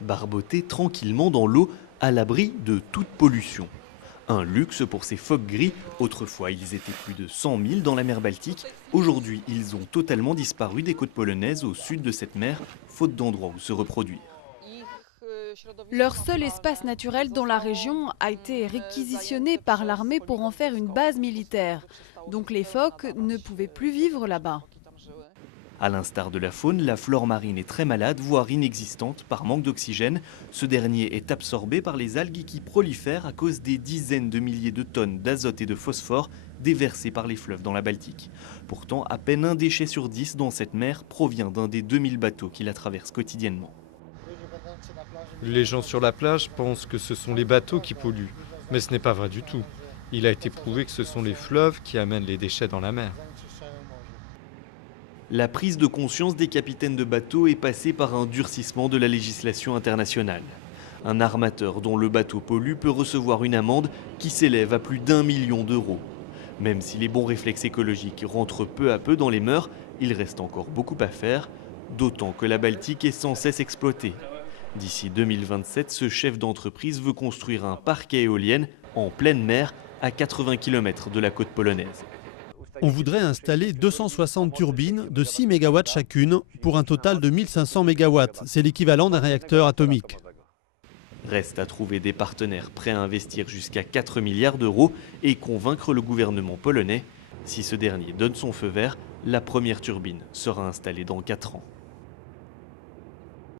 Barboter tranquillement dans l'eau, à l'abri de toute pollution. Un luxe pour ces phoques gris. Autrefois, ils étaient plus de 100 000 dans la mer Baltique. Aujourd'hui, ils ont totalement disparu des côtes polonaises au sud de cette mer, faute d'endroits où se reproduire. Leur seul espace naturel dans la région a été réquisitionné par l'armée pour en faire une base militaire. Donc les phoques ne pouvaient plus vivre là-bas. À l'instar de la faune, la flore marine est très malade, voire inexistante par manque d'oxygène. Ce dernier est absorbé par les algues qui prolifèrent à cause des dizaines de milliers de tonnes d'azote et de phosphore déversés par les fleuves dans la Baltique. Pourtant, à peine un déchet sur 10 dans cette mer provient d'un des 2000 bateaux qui la traversent quotidiennement. Les gens sur la plage pensent que ce sont les bateaux qui polluent, mais ce n'est pas vrai du tout. Il a été prouvé que ce sont les fleuves qui amènent les déchets dans la mer. La prise de conscience des capitaines de bateaux est passée par un durcissement de la législation internationale. Un armateur dont le bateau pollue peut recevoir une amende qui s'élève à plus d'1 million d'euros. Même si les bons réflexes écologiques rentrent peu à peu dans les mœurs, il reste encore beaucoup à faire, d'autant que la Baltique est sans cesse exploitée. D'ici 2027, ce chef d'entreprise veut construire un parc à éoliennes en pleine mer à 80 km de la côte polonaise. On voudrait installer 260 turbines de 6 MW chacune pour un total de 1500 MW. C'est l'équivalent d'un réacteur atomique. Reste à trouver des partenaires prêts à investir jusqu'à 4 milliards d'euros et convaincre le gouvernement polonais. Si ce dernier donne son feu vert, la première turbine sera installée dans 4 ans.